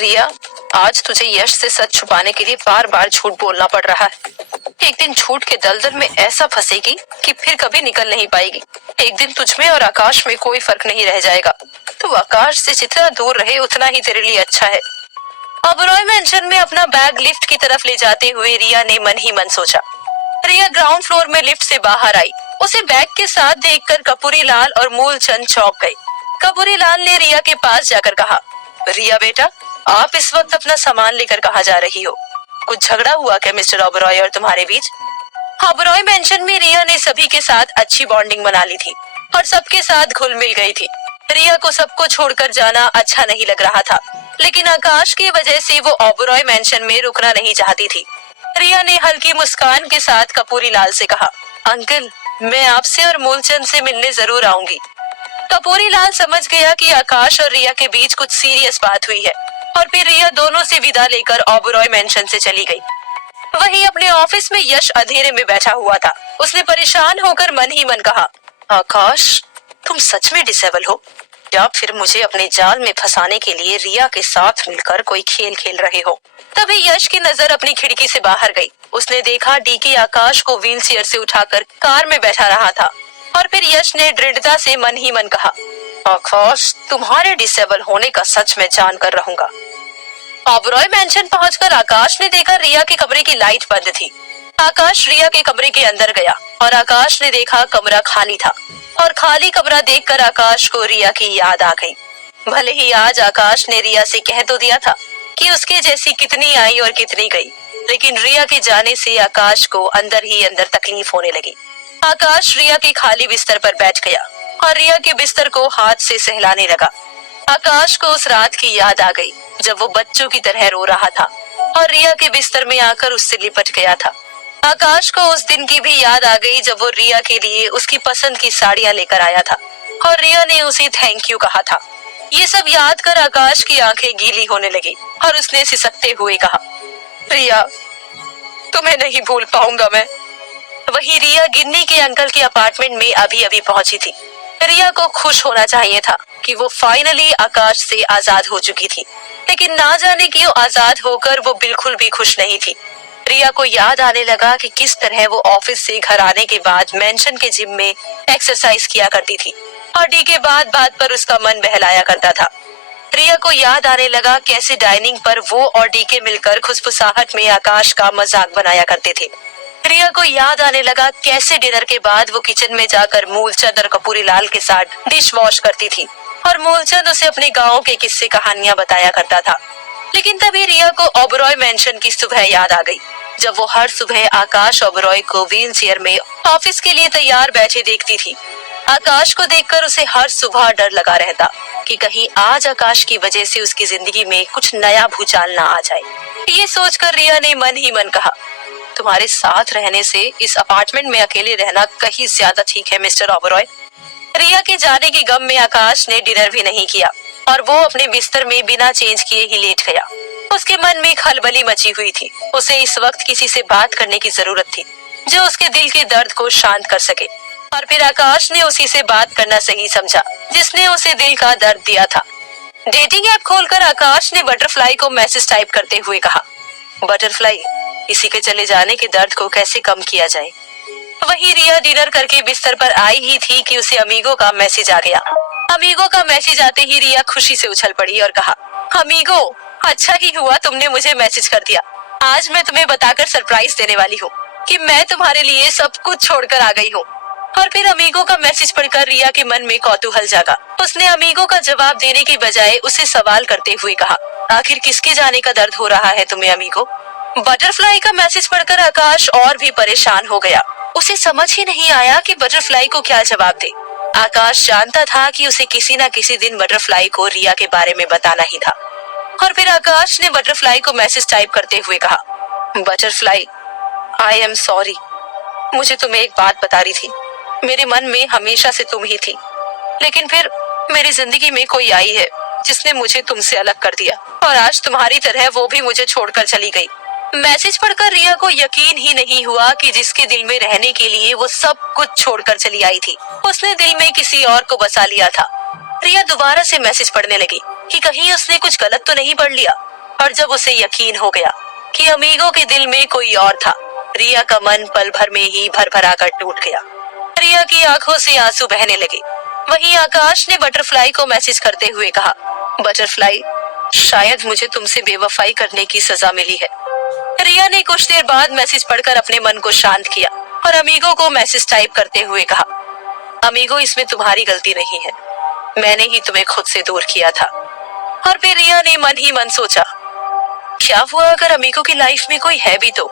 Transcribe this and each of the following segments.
रिया, आज तुझे यश से सच छुपाने के लिए बार बार झूठ बोलना पड़ रहा है। एक दिन झूठ के दलदल में ऐसा फंसेगी कि फिर कभी निकल नहीं पाएगी। एक दिन तुझमें और आकाश में कोई फर्क नहीं रह जाएगा। तो आकाश से जितना दूर रहे उतना ही तेरे लिए अच्छा है। ओबरॉय मेंशन में अपना बैग लिफ्ट की तरफ ले जाते हुए रिया ने मन ही मन सोचा। रिया ग्राउंड फ्लोर में लिफ्ट से बाहर आई। उसे बैग के साथ देखकर कपूरी लाल और मूलचंद चौंक गए। कपूरी लाल ने रिया के पास जाकर कहा, रिया बेटा, आप इस वक्त अपना सामान लेकर कहाँ जा रही हो? कुछ झगड़ा हुआ क्या मिस्टर ओबरॉय और तुम्हारे बीच? ओबरॉय मेंशन में रिया ने सभी के साथ अच्छी बॉन्डिंग बना ली थी और सबके साथ घुल मिल गई थी। रिया को सबको छोड़कर जाना अच्छा नहीं लग रहा था, लेकिन आकाश की वजह से वो ओबरॉय मेंशन में रुकना नहीं चाहती थी। रिया ने हल्की मुस्कान के साथ कपूरी लाल से कहा, अंकल, मैं आपसे और मूलचंद से मिलने जरूर आऊंगी। कपूरी लाल समझ गया कि आकाश और रिया के बीच कुछ सीरियस बात हुई है और फिर रिया दोनों से विदा लेकर ओबरॉय मेंशन से चली गई। वहीं अपने ऑफिस में यश अंधेरे में बैठा हुआ था। उसने परेशान होकर मन ही मन कहा, आकाश, तुम सच में डिसेबल हो या फिर मुझे अपने जाल में फंसाने के लिए रिया के साथ मिलकर कोई खेल खेल रहे हो? तभी यश की नजर अपनी खिड़की से बाहर गई। उसने देखा डीके आकाश को व्हील चेयर से उठाकर कार में बैठा रहा था और फिर यश ने दृढ़ता से मन ही मन कहा, आकाश, तुम्हारे डिसेबल होने का सच मैं जान कर रहूंगा। ओबरॉय मेंशन पहुंचकर आकाश ने देखा रिया के कमरे की लाइट बंद थी। आकाश रिया के कमरे के अंदर गया और आकाश ने देखा कमरा खाली था और खाली कमरा देखकर आकाश को रिया की याद आ गई। भले ही आज आकाश ने रिया से कह तो दिया था कि उसके जैसी कितनी आई और कितनी गई, लेकिन रिया के जाने से आकाश को अंदर ही अंदर तकलीफ होने लगी। आकाश रिया के खाली बिस्तर पर बैठ गया और रिया के बिस्तर को हाथ से सहलाने लगा। आकाश को उस रात की याद आ गई जब वो बच्चों की तरह रो रहा था और रिया के बिस्तर में आकर उससे लिपट गया था। आकाश को उस दिन की भी याद आ गई जब वो रिया के लिए उसकी पसंद की साड़ियां लेकर आया था और रिया ने उसे थैंक यू कहा था। ये सब याद कर आकाश की आंखें गीली होने लगी और उसने सिसकते हुए कहा, रिया, तुम्हें नहीं भूल पाऊंगा मैं। वही रिया गिन्नी के अंकल के अपार्टमेंट में अभी अभी पहुंची थी। रिया को खुश होना चाहिए था कि वो फाइनली आकाश से आजाद हो चुकी थी, लेकिन ना जाने क्यों आजाद होकर वो बिल्कुल भी खुश नहीं थी। रिया को याद आने लगा कि किस तरह वो ऑफिस से घर आने के बाद मेंशन के जिम में एक्सरसाइज किया करती थी और डी के बात बात पर उसका मन बहलाया करता था। रिया को याद आने लगा कैसे डाइनिंग पर वो और डी के मिलकर खुशफुसाहट में आकाश का मजाक बनाया करते थे। रिया को याद आने लगा कैसे डिनर के बाद वो किचन में जाकर मूलचंद और कपूरी लाल के साथ डिश वॉश करती थी और मूलचंद उसे अपने गाँव के किस्से कहानियां बताया करता था। लेकिन तभी रिया को ओबरॉय मेंशन की सुबह याद आ गई जब वो हर सुबह आकाश ओबरॉय को व्हील चेयर में ऑफिस के लिए तैयार बैठे देखती थी। आकाश को देखकर उसे हर सुबह डर लगा रहता कि कहीं आज आकाश की वजह से उसकी जिंदगी में कुछ नया भूचाल ना आ जाए। ये सोचकर रिया ने मन ही मन कहा, तुम्हारे साथ रहने से इस अपार्टमेंट में अकेले रहना कहीं ज्यादा ठीक है मिस्टर ओबरॉय। रिया के जाने के गम में आकाश ने डिनर भी नहीं किया और वो अपने बिस्तर में बिना चेंज किए ही लेट गया। उसके मन में खलबली मची हुई थी। उसे इस वक्त किसी से बात करने की जरूरत थी जो उसके दिल के दर्द को शांत कर सके और फिर आकाश ने उसी से बात करना सही समझा जिसने उसे दिल का दर्द दिया था। डेटिंग ऐप खोलकर आकाश ने बटरफ्लाई को मैसेज टाइप करते हुए कहा, बटरफ्लाई, किसी के चले जाने के दर्द को कैसे कम किया जाए। वही रिया डिनर करके बिस्तर पर आई ही थी कि उसे अमीगो का मैसेज आ गया। अमीगो का मैसेज आते ही रिया खुशी से उछल पड़ी और कहा, अमीगो, अच्छा ही हुआ तुमने मुझे मैसेज कर दिया। आज मैं तुम्हें बताकर सरप्राइज देने वाली हूँ कि मैं तुम्हारे लिए सब कुछ छोड़कर आ गई हूँ। और फिर अमीगो का मैसेज पढ़कर रिया के मन में कौतूहल जागा। उसने अमीगो का जवाब देने की बजाय उसे सवाल करते हुए कहा, आखिर किसके जाने का दर्द हो रहा है तुम्हें अमीगो? बटरफ्लाई का मैसेज पढ़कर आकाश और भी परेशान हो गया। उसे समझ ही नहीं आया कि बटरफ्लाई को क्या जवाब दे। आकाश जानता था कि उसे किसी न किसी दिन बटरफ्लाई को रिया के बारे में बताना ही था। और फिर आकाश ने बटरफ्लाई को मैसेज टाइप करते हुए कहा, बटरफ्लाई, आई एम सॉरी। मुझे तुम्हें एक बात बता रही थी। मेरे मन में हमेशा से तुम ही थी, लेकिन फिर मेरी जिंदगी में कोई आई है जिसने मुझे तुमसे अलग कर दिया और आज तुम्हारी तरह वो भी मुझे छोड़कर चली गई। मैसेज पढ़कर रिया को यकीन ही नहीं हुआ कि जिसके दिल में रहने के लिए वो सब कुछ छोड़कर चली आई थी, उसने दिल में किसी और को बसा लिया था। रिया दोबारा से मैसेज पढ़ने लगी कि कहीं उसने कुछ गलत तो नहीं पढ़ लिया। और जब उसे यकीन हो गया कि अमीगो के दिल में कोई और था, रिया का मन पल भर में ही भर भरा कर टूट गया। रिया की आंखों से आंसू बहने लगे। वहीं आकाश ने बटरफ्लाई को मैसेज करते हुए कहा, बटरफ्लाई, शायद मुझे तुमसे बेवफाई करने की सजा मिली है। रिया ने कुछ देर बाद मैसेज पढ़कर अपने मन को शांत किया और अमीगो को मैसेज टाइप करते हुए कहा, अमीगो, इसमें तुम्हारी गलती नहीं है, मैंने ही तुम्हें खुद से दूर किया था। और फिर रिया ने मन ही मन सोचा, क्या हुआ अगर अमीगो की लाइफ में कोई है भी तो?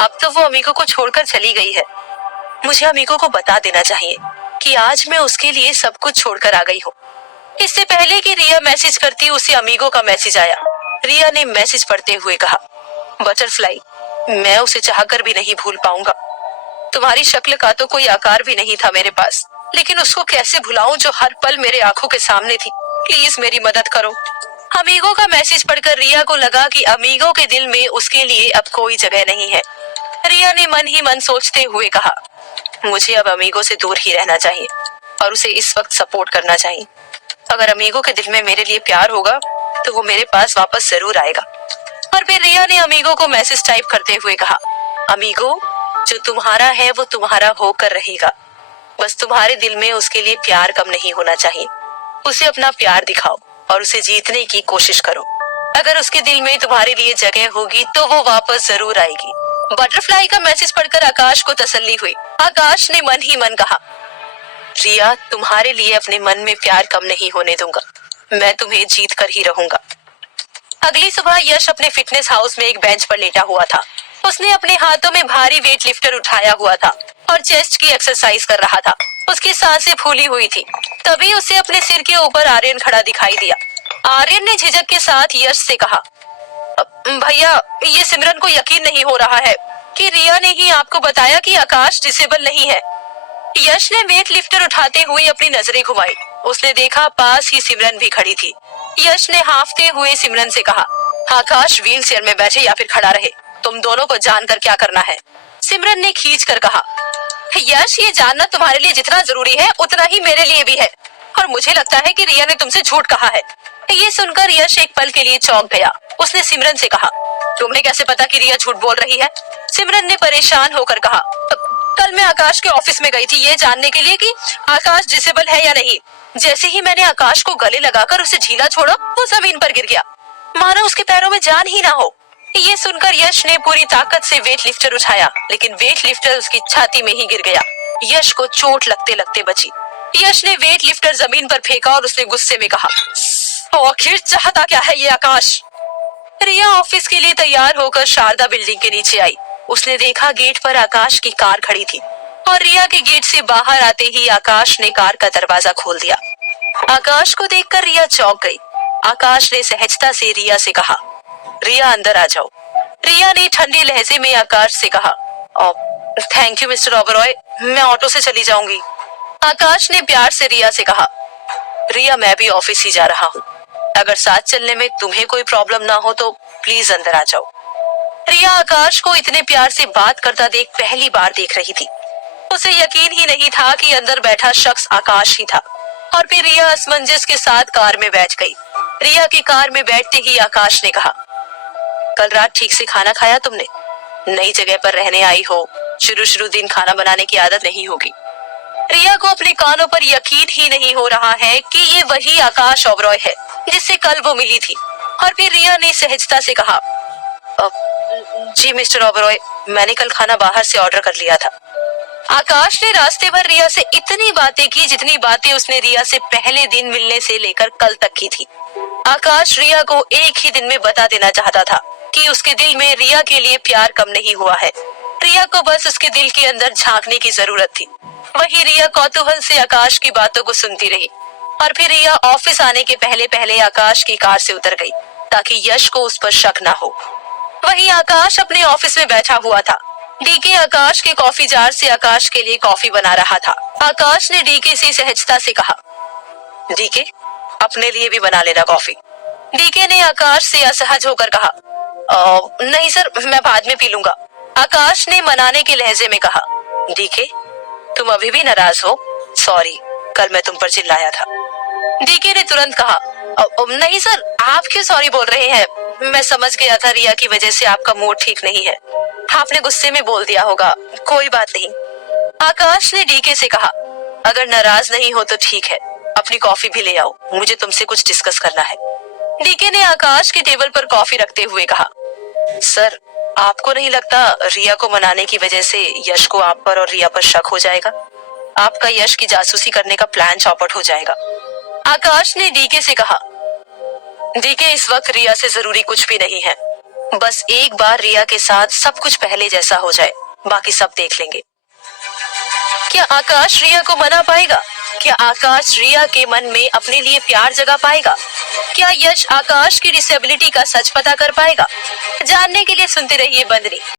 अब तो वो अमीगो को छोड़कर चली गई है। मुझे अमीगो को बता देना चाहिए कि आज मैं उसके लिए सब कुछ छोड़कर आ गई हूँ। इससे पहले कि रिया मैसेज करती, उसे अमीगो का मैसेज आया। रिया ने मैसेज पढ़ते हुए कहा, बटरफ्लाई, मैं उसे चाहकर भी नहीं भूल पाऊंगा। तुम्हारी शक्ल का तो कोई आकार भी नहीं था मेरे पास, लेकिन उसको कैसे भुलाऊं जो हर पल मेरे आंखों के सामने थी। प्लीज मेरी मदद करो। अमीगो का मैसेज पढ़कर रिया को लगा कि अमीगो के दिल में उसके लिए अब कोई जगह नहीं है। रिया ने मन ही मन सोचते हुए कहा, मुझे अब अमीगो से दूर ही रहना चाहिए और उसे इस वक्त सपोर्ट करना चाहिए। अगर अमीगो के दिल में मेरे लिए प्यार होगा तो वो मेरे पास वापस जरूर आएगा। और फिर रिया ने अमीगो को मैसेज टाइप करते हुए कहा, अमीगो, जो तुम्हारा है वो तुम्हारा होकर रहेगा। बस तुम्हारे दिल में उसके लिए प्यार कम नहीं होना चाहिए। उसे अपना प्यार दिखाओ और उसे जीतने की कोशिश करो। अगर उसके दिल में तुम्हारे लिए जगह होगी तो वो वापस जरूर आएगी। बटरफ्लाई का मैसेज पढ़कर आकाश को तसल्ली हुई। आकाश ने मन ही मन कहा, रिया, तुम्हारे लिए अपने मन में प्यार कम नहीं होने दूंगा। मैं तुम्हें जीत कर ही रहूंगा। अगली सुबह यश अपने फिटनेस हाउस में एक बेंच पर लेटा हुआ था। उसने अपने हाथों में भारी वेट लिफ्टर उठाया हुआ था और चेस्ट की एक्सरसाइज कर रहा था। उसकी सांसें फूली हुई थी। तभी उसे अपने सिर के ऊपर आर्यन खड़ा दिखाई दिया। आर्यन ने झिझक के साथ यश से कहा, भैया, ये सिमरन को यकीन नहीं हो रहा है कि रिया ने ही आपको बताया कि आकाश डिसेबल नहीं है। यश ने वेट लिफ्टर उठाते हुए अपनी नजरें घुमाई। उसने देखा पास ही सिमरन भी खड़ी थी। यश ने हांफते हुए सिमरन से कहा, आकाश व्हील चेयर में बैठे या फिर खड़ा रहे, तुम दोनों को जानकर क्या करना है। सिमरन ने खींच कर कहा, यश, ये जानना तुम्हारे लिए जितना जरूरी है उतना ही मेरे लिए भी है, और मुझे लगता है कि रिया ने तुमसे झूठ कहा है। ये सुनकर यश एक पल के लिए चौंक गया। उसने सिमरन से कहा, तुम्हें कैसे पता कि रिया झूठ बोल रही है? सिमरन ने परेशान होकर कहा, कल मैं आकाश के ऑफिस में गई थी ये जानने के लिए कि आकाश डिसेबल है या नहीं। जैसे ही मैंने आकाश को गले लगाकर उसे झीला छोड़ा, वो जमीन पर गिर गया, मानो उसके पैरों में जान ही ना हो। ये सुनकर यश ने पूरी ताकत से वेट लिफ्टर उठाया, लेकिन वेट लिफ्टर उसकी छाती में ही गिर गया। यश को चोट लगते लगते बची। यश ने वेट लिफ्टर जमीन पर फेंका और उसने गुस्से में कहा, आखिर चाहता क्या है ये आकाश? रिया ऑफिस के लिए तैयार होकर शारदा बिल्डिंग के नीचे आई। उसने देखा गेट पर आकाश की कार खड़ी थी और रिया के गेट से बाहर आते ही आकाश ने कार का दरवाजा खोल दिया। आकाश को देखकर रिया चौंक गई। आकाश ने सहजता से रिया से कहा, रिया, अंदर आ जाओ। रिया ने ठंडे लहजे में आकाश से कहा, थैंक यू मिस्टर ओबरॉय, मैं ऑटो से चली जाऊंगी। आकाश ने प्यार से रिया से कहा, रिया, मैं भी ऑफिस ही जा रहा हूँ, अगर साथ चलने में तुम्हें कोई प्रॉब्लम ना हो तो प्लीज अंदर आ जाओ। रिया आकाश को इतने प्यार से बात करता देख पहली बार देख रही थी। उसे यकीन ही नहीं था कि अंदर बैठा शख्स आकाश ही था। और फिर रिया असमंजस के साथ कार में बैठ गई। रिया की कार में बैठते ही आकाश ने कहा, कल रात ठीक से खाना खाया तुमने? नई जगह पर रहने आई हो, शुरू दिन खाना बनाने की आदत नहीं होगी। रिया को अपने कानों पर यकीन ही नहीं हो रहा है कि ये वही आकाश ओबरॉय है जिससे कल वो मिली थी। और फिर रिया ने सहजता से कहा, जी मिस्टर ओबरॉय, मैंने कल खाना बाहर से ऑर्डर कर लिया था। आकाश ने रास्ते भर रिया से इतनी बातें की जितनी बातें उसने रिया से पहले दिन मिलने से लेकर कल तक की थी। आकाश रिया को एक ही दिन में बता देना चाहता था कि उसके दिल में रिया के लिए प्यार कम नहीं हुआ है। रिया को बस उसके दिल के अंदर झांकने की जरूरत थी। वही रिया कौतूहल से आकाश की बातों को सुनती रही। और फिर रिया ऑफिस आने के पहले पहले आकाश की कार से उतर गई ताकि यश को उस पर शक ना हो। वहीं आकाश अपने ऑफिस में बैठा हुआ था। डीके आकाश के कॉफी जार से आकाश के लिए कॉफी बना रहा था। आकाश ने डीके से सहजता से कहा, डीके, अपने लिए भी बना लेना कॉफी। डीके ने आकाश से असहज होकर कहा, नहीं सर, मैं बाद में पी लूंगा। आकाश ने मनाने के लहजे में कहा, डीके, तुम अभी भी नाराज हो? सॉरी, कल मैं तुम पर चिल्लाया था। डीके ने तुरंत कहा, नहीं सर, आप क्यों सॉरी बोल रहे हैं? मैं समझ गया था रिया की वजह से आपका मूड ठीक नहीं है, आपने गुस्से में बोल दिया होगा, कोई बात नहीं। आकाश ने डीके से कहा, अगर नाराज नहीं हो तो ठीक है, अपनी कॉफी भी ले आओ, मुझे तुमसे कुछ डिस्कस करना है। डीके ने आकाश के टेबल पर कॉफी रखते हुए कहा, सर आपको नहीं लगता रिया को मनाने की वजह से यश को आप पर और रिया पर शक हो जाएगा? आपका यश की जासूसी करने का प्लान चौपट हो जाएगा। आकाश ने डीके से कहा, डीके इस वक्त रिया से जरूरी कुछ भी नहीं है, बस एक बार रिया के साथ सब कुछ पहले जैसा हो जाए, बाकी सब देख लेंगे। क्या आकाश रिया को मना पाएगा? क्या आकाश रिया के मन में अपने लिए प्यार जगा पाएगा? क्या यश आकाश की डिसेबिलिटी का सच पता कर पाएगा? जानने के लिए सुनते रहिए बंदनी।